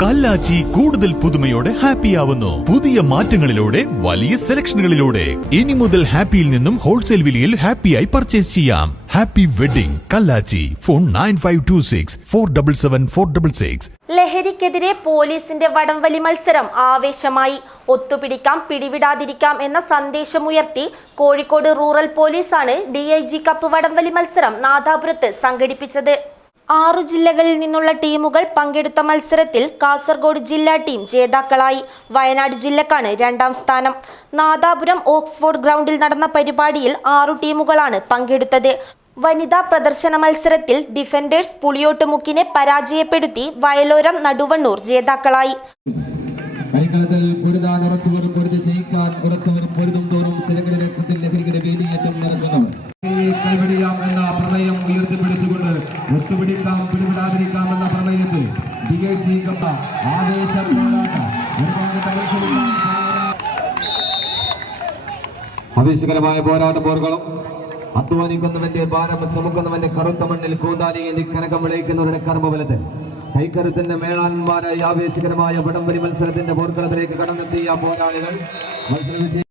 കല്ലാച്ചി കൂടുതൽ പുതുമയോടെ ഹാപ്പി ആവുന്നു പുതിയ മാറ്റങ്ങളിലൂടെ വലിയ സെലക്ഷനുകളിലൂടെ. ഇനി മുതൽ ഹാപ്പിയിൽ നിന്നും ഹോൾസെയിൽ വിലയിൽ ഹാപ്പിയായി പർച്ചേസ് ചെയ്യാം. Happy wedding Kallachi. Phone nine five two six four double seven four double six. ലഹരിക്കെതിരെ പോലീസിന്റെ വടംവലി മത്സരം ആവേശമായി. ഒത്തുപിടിക്കാം പിടിവിടാതിരിക്കാം എന്ന സന്ദേശമുയർത്തി കോഴിക്കോട് റൂറൽ പോലീസാണ് ഡി ഐ ജി കപ്പ് വടംവലി മത്സരം നാദാപുരത്ത് സംഘടിപ്പിച്ചത്. ആറു ജില്ലകളിൽ നിന്നുള്ള ടീമുകൾ പങ്കെടുത്ത മത്സരത്തിൽ കാസർഗോഡ് ജില്ലാ ടീം ജേതാക്കളായി. വയനാട് ജില്ലക്കാണ് രണ്ടാം സ്ഥാനം. നാദാപുരം ഓക്സ്ഫോർഡ് ഗ്രൗണ്ടിൽ നടന്ന പരിപാടിയിൽ ആറു ടീമുകളാണ് പങ്കെടുത്തത്. വനിതാ പ്രദർശന മത്സരത്തിൽ ഡിഫൻഡേഴ്സ് പുളിയോട്ടുമുക്കിനെ പരാജയപ്പെടുത്തി വയലോരം നടുവണ്ണൂർ ജേതാക്കളായി. ആവേശകരമായ പോരാട്ട പോർക്കളം. അധ്വാനിക്കുന്നവന്റെ ഭാരം ചുമക്കുന്നവന്റെ കറുത്ത മണ്ണിൽ കൂതാലി എന്നി കനകം വിളയിക്കുന്നവരുടെ കർമ്മബലത്തിൽ കൈക്കരുത്തിന്റെ മേളാന്മാരായി ആവേശകരമായ വടംവലി മത്സരത്തിന്റെ പോർക്കളത്തിലേക്ക് കടന്നെത്തിയ പോരാളികൾ മത്സരം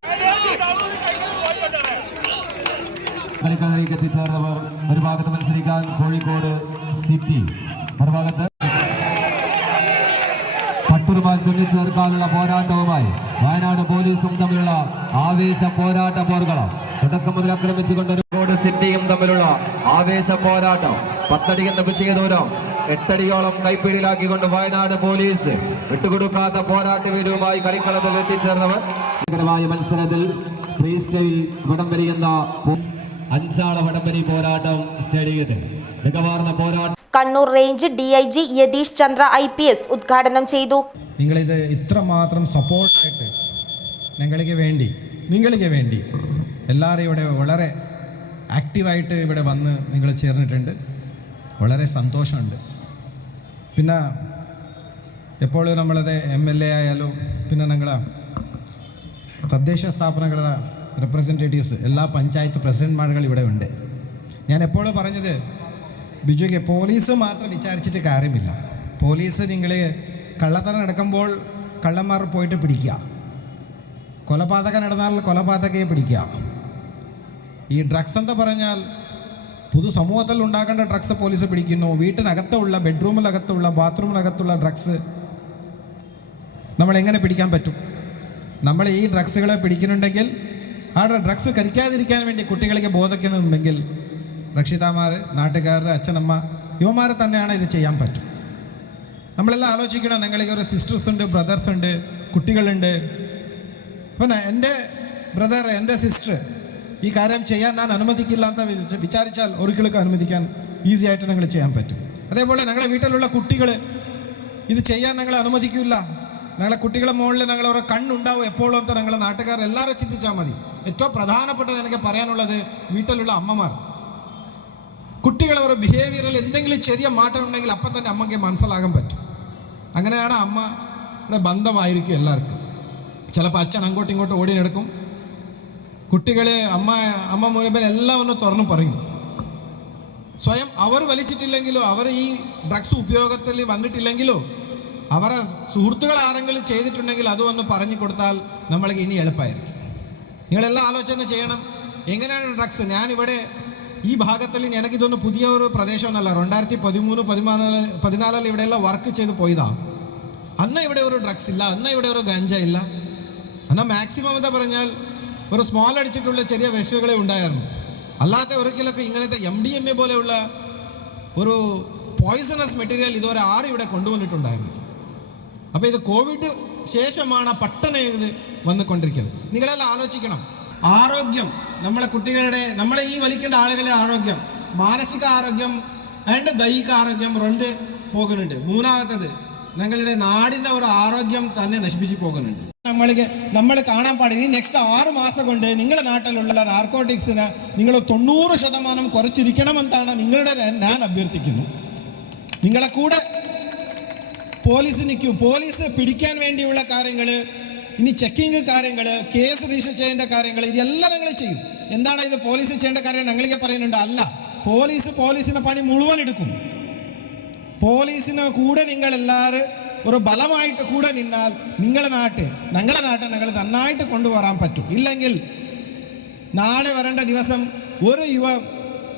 കളിക്കാരിലേക്ക് എത്തിച്ചേർന്നവർ ഒരു ഭാഗത്ത് മത്സരിക്കാൻ കോഴിക്കോട് സിറ്റി. മറുഭാഗത്ത് രൂപ തുന്നിച്ചേർക്കാനുള്ള പോരാട്ടവുമായി വയനാട് പോലീസും തമ്മിലുള്ള ആവേശ പോരാട്ട പോർക്കളം. തുടക്കം മുതൽ ആക്രമിച്ചുകൊണ്ട് ഒരുപാട് സിറ്റിയും തമ്മിലുള്ള ആവേശ പോരാട്ടം. പത്തടി എന്ന വിജയ ദൂരം എട്ടടിയോളം കൈപ്പിടിയിലാക്കിക്കൊണ്ട് വയനാട് പോലീസ് വിട്ടുകൊടുക്കാത്ത പോരാട്ട വീരവുമായി കളിക്കളത്തിൽ എത്തിച്ചേർന്നവർ. മത്സരത്തിൽ ഫ്രീ സ്റ്റൈൽ വടംവലി എന്ന അഞ്ചാള വടംവലി പോരാട്ടം സ്റ്റേഡിയത്തിൽ മികവാർന്ന പോരാട്ടം Kannur range D I G Yathish Chandra I P S ഉദ്ഘാടനം ചെയ്തു. നിങ്ങളിത് ഇത്രമാത്രം സപ്പോർട്ടായിട്ട് ഞങ്ങൾക്ക് വേണ്ടി നിങ്ങൾക്ക് വേണ്ടി എല്ലാവരും ഇവിടെ വളരെ ആക്റ്റീവായിട്ട് ഇവിടെ വന്ന് നിങ്ങൾ ചേർന്നിട്ടുണ്ട്. വളരെ സന്തോഷമുണ്ട്. പിന്നെ എപ്പോഴും നമ്മളത് എം എൽ എ ആയാലും പിന്നെ ഞങ്ങളെ തദ്ദേശ സ്ഥാപനങ്ങളുടെ റെപ്രസെന്റേറ്റീവ്സ് എല്ലാ പഞ്ചായത്ത് പ്രസിഡന്റ്മാരുകൾ ഇവിടെ ഉണ്ട്. ഞാൻ എപ്പോഴും പറഞ്ഞത് ബിജുക്ക് പോലീസ് മാത്രം വിചാരിച്ചിട്ട് കാര്യമില്ല. പോലീസ് നിങ്ങൾ കള്ളത്തരം നടക്കുമ്പോൾ കള്ളന്മാർ പോയിട്ട് പിടിക്കുക. കൊലപാതക നടന്നാൽ കൊലപാതകയെ പിടിക്കുക. ഈ ഡ്രഗ്സ് എന്ന് പറഞ്ഞാൽ പൊതുസമൂഹത്തിൽ ഉണ്ടാക്കേണ്ട ഡ്രഗ്സ് പോലീസ് പിടിക്കുന്നു. വീട്ടിനകത്തുള്ള ബെഡ്റൂമിനകത്തുള്ള ബാത്റൂമിനകത്തുള്ള ഡ്രഗ്സ് നമ്മൾ എങ്ങനെ പിടിക്കാൻ പറ്റും? നമ്മൾ ഈ ഡ്രഗ്സുകളെ പിടിക്കുന്നുണ്ടെങ്കിൽ ആ ഡ്രഗ്സ് കഴിക്കാതിരിക്കാൻ വേണ്ടി കുട്ടികളെ ബോധിക്കണമെങ്കിൽ രക്ഷിതാമാർ നാട്ടുകാർ അച്ഛനമ്മ യുവമാരെ തന്നെയാണ് ഇത് ചെയ്യാൻ പറ്റും. നമ്മളെല്ലാം ആലോചിക്കണം. ഞങ്ങൾക്ക് ഒരു സിസ്റ്റേഴ്സ് ഉണ്ട് ബ്രദേഴ്സ് ഉണ്ട് കുട്ടികളുണ്ട്. അപ്പം എന്റെ ബ്രദർ എന്റെ സിസ്റ്റർ ഈ കാര്യം ചെയ്യാൻ ഞാൻ അനുമതിക്കില്ല എന്ന് വിചാ- വിചാരിച്ചാൽ ഒരിക്കലും അനുവദിക്കാൻ ഈസി ആയിട്ട് ഞങ്ങൾ ചെയ്യാൻ പറ്റും. അതേപോലെ ഞങ്ങളുടെ വീട്ടിലുള്ള കുട്ടികൾ ഇത് ചെയ്യാൻ ഞങ്ങളെ അനുവദിക്കില്ല ഞങ്ങളെ കുട്ടികളെ മുകളിൽ ഞങ്ങൾ കണ്ണുണ്ടാവും എപ്പോഴും ഞങ്ങളെ നാട്ടുകാർ എല്ലാവരും ചിന്തിച്ചാൽ മതി. ഏറ്റവും പ്രധാനപ്പെട്ടത് എനിക്ക് പറയാനുള്ളത് വീട്ടിലുള്ള അമ്മമാർ. കുട്ടികളെ അവരുടെ ബിഹേവിയറിൽ എന്തെങ്കിലും ചെറിയ മാറ്റം ഉണ്ടെങ്കിൽ അപ്പം തന്നെ അമ്മയ്ക്ക് മനസ്സിലാകാൻ പറ്റും. അങ്ങനെയാണ് അമ്മയുടെ ബന്ധമായിരിക്കും എല്ലാവർക്കും. ചിലപ്പോൾ അച്ഛൻ അങ്ങോട്ടും ഇങ്ങോട്ടും ഓടി കുട്ടികളെ കുട്ടികൾ അമ്മ അമ്മ മുഴുവൻ എല്ലാം ഒന്ന് തുറന്നു പറയും. സ്വയം അവർ വലിച്ചിട്ടില്ലെങ്കിലോ അവർ ഈ ഡ്രഗ്സ് ഉപയോഗത്തിൽ വന്നിട്ടില്ലെങ്കിലോ അവരെ സുഹൃത്തുക്കൾ ആരെങ്കിലും ചെയ്തിട്ടുണ്ടെങ്കിൽ അത് ഒന്ന് പറഞ്ഞു കൊടുത്താൽ നമ്മൾക്ക് ഇനി എളുപ്പമായിരിക്കും. നിങ്ങളെല്ലാം ആലോചന ചെയ്യണം. എങ്ങനെയാണ് ഡ്രഗ്സ് ഞാനിവിടെ ഈ ഭാഗത്തിൽ എനിക്കിതൊന്ന് പുതിയ ഒരു പ്രദേശമൊന്നല്ല. രണ്ടായിരത്തി പതിമൂന്ന് പതിനാല് പതിനാലിൽ ഇവിടെയെല്ലാം വർക്ക് ചെയ്ത് പോയതാണ് അന്ന് ഇവിടെ ഒരു ഡ്രഗ്സ് ഇല്ല അന്ന് ഇവിടെ ഒരു ഗഞ്ച ഇല്ല. എന്നാൽ മാക്സിമം എന്താ പറഞ്ഞാൽ ഒരു സ്മോൾ അടിച്ചിട്ടുള്ള ചെറിയ വിഷയങ്ങളെ ഉണ്ടായിരുന്നു. അല്ലാത്ത ഒരിക്കലൊക്കെ ഇങ്ങനത്തെ എം ഡി എം എ പോലെയുള്ള ഒരു പോയിസണസ് മെറ്റീരിയൽ ഇതുവരെ ആരും ഇവിടെ കൊണ്ടുവന്നിട്ടുണ്ടായിരുന്നു അപ്പോൾ ഇത് കോവിഡ് ശേഷമാണ് പട്ടണ ഇത് വന്നുകൊണ്ടിരിക്കുന്നത്. നിങ്ങളെല്ലാം ആലോചിക്കണം. ആരോഗ്യം. നമ്മളെ കുട്ടികളുടെ നമ്മളെ ഈ വലിക്കേണ്ട ആളുകളുടെ ആരോഗ്യം. മാനസിക ആരോഗ്യം ആൻഡ് ദൈഹിക ആരോഗ്യം രണ്ട് പോകുന്നുണ്ട്. മൂന്നാമത്തത് നിങ്ങളുടെ നാടിന്റെ ഒരു ആരോഗ്യം തന്നെ നശിപ്പിച്ച് പോകുന്നുണ്ട്. നമ്മൾക്ക് നമ്മൾ കാണാൻ പാടില്ല. ഈ നെക്സ്റ്റ് ആറ് മാസം കൊണ്ട് നിങ്ങളുടെ നാട്ടിലുള്ള നാർക്കോട്ടിക്സിന് നിങ്ങൾ തൊണ്ണൂറ് ശതമാനം കുറച്ചിരിക്കണമെന്നാണ് നിങ്ങളുടെ ഞാൻ അഭ്യർത്ഥിക്കുന്നു. നിങ്ങളെ കൂടെ പോലീസ് നിൽക്കും. പോലീസ് പിടിക്കാൻ വേണ്ടിയുള്ള കാര്യങ്ങൾ ഇനി ചെക്കിങ് കാര്യങ്ങൾ കേസ് രജിസ്റ്റർ ചെയ്യേണ്ട കാര്യങ്ങൾ ഇതെല്ലാം ഞങ്ങൾ ചെയ്യും. എന്താണ് ഇത് പോലീസ് ചെയ്യേണ്ട കാര്യം ഞങ്ങൾക്ക് പറയുന്നുണ്ട്? അല്ല പോലീസ് പോലീസിന്റെ പണി മുഴുവൻ എടുക്കും. പോലീസിന് കൂടെ നിങ്ങൾ എല്ലാവരും ഒരു ബലമായിട്ട് കൂടെ നിന്നാൽ നിങ്ങളുടെ നാട്ട് ഞങ്ങളുടെ നാട്ടെ ഞങ്ങൾ നന്നായിട്ട് കൊണ്ടുവരാൻ പറ്റും. ഇല്ലെങ്കിൽ നാളെ വരേണ്ട ദിവസം ഒരു യുവ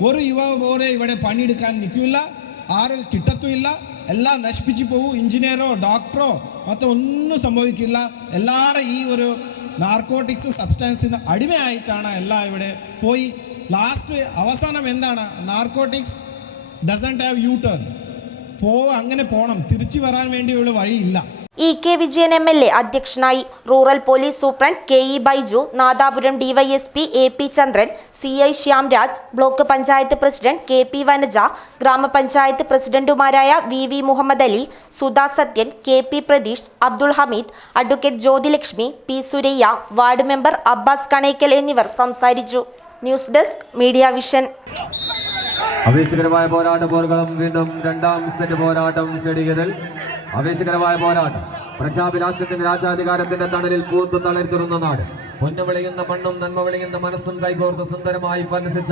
ഒരു യുവാവ് പോലെ ഇവിടെ പണിയെടുക്കാൻ നിൽക്കില്ല ആരും കിട്ടത്തുമില്ല. എല്ലാം നശിപ്പിച്ചു പോകും എഞ്ചിനീയറോ ഡോക്ടറോ മൊത്തം ഒന്നും സംഭവിക്കില്ല. എല്ലാവരും ഈ ഒരു നാർക്കോട്ടിക്സ് സബ്സ്റ്റാൻസിന് അടിമയായിട്ടാണ് എല്ലാം ഇവിടെ പോയി. ലാസ്റ്റ് അവസാനം എന്താണ്? Narcotics doesn't have U turn പോ അങ്ങനെ പോകണം തിരിച്ചു വരാൻ വേണ്ടിയുള്ള വഴിയില്ല. E K Vijayan M L A അധ്യക്ഷനായി rural police superintendent K E Baiju Nadapuram DYSP A P Chandran C I Shyamraj block panchayat president K P Vanaja ഗ്രാമപഞ്ചായത്ത് പ്രസിഡന്റുമാരായ V V Muhammad Ali Sudha Sathyan K P Pratheesh Abdul Hameed advocate Jyothilakshmi P Suraiya ward member Abbas Kanekkal എന്നിവർ സംസാരിച്ചു. News desk media vision. ആവേശകരമായ പോരാട്ട പോർക്കളം വീണ്ടും രണ്ടാം set പോരാട്ടം സ്റ്റേഡിയത്തിൽ ആവേശകരമായ പോരാട്ടം. പ്രജാഭിലാഷത്തിന്റെ രാജാധികാരത്തിന്റെ തണലിൽ പൂത്തു തളർത്തിരുന്ന നാട്. പൊന്നു വിളയുന്ന മണ്ണും നന്മ വിളയുന്ന മനസ്സും കൈകോർത്ത് സുന്ദരമായി പരിസിച്ച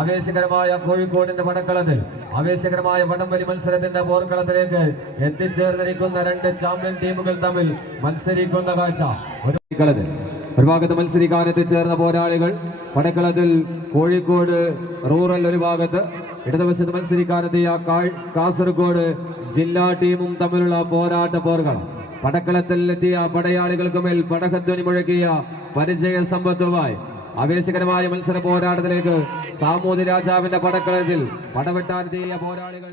ആവേശകരമായ കോഴിക്കോടിന്റെ വടക്കളത്തിൽ ആവേശകരമായ വടംവലി മത്സരത്തിന്റെ പോർക്കളത്തിലേക്ക് എത്തിച്ചേർന്നിരിക്കുന്ന രണ്ട് ചാമ്പ്യൻ ടീമുകൾ തമ്മിൽ മത്സരിക്കുന്ന കാഴ്ച. ഒരു ഒരു ഭാഗത്ത് മത്സരിക്കാൻ എത്തിച്ചേർന്ന പോരാളികൾ പടക്കളത്തിൽ കോഴിക്കോട് റൂറൽ ഒരു ഭാഗത്ത് ഇടതുവശത്ത് മത്സരിക്കാനെത്തിയ കാസർഗോഡ് ജില്ലാ ടീമും തമ്മിലുള്ള പോരാട്ട പോർക്കളം പടക്കളത്തിൽ എത്തിയ പടയാളികൾക്ക് മേൽ പടഹധ്വനി മുഴക്കിയ പരിചയ സമ്പത്തുമായി ആവേശകരമായ മത്സര പോരാട്ടത്തിലേക്ക് സാമൂതി രാജാവിന്റെ പടക്കളത്തിൽ പടവെട്ടാനെത്തിയ പോരാളികൾ?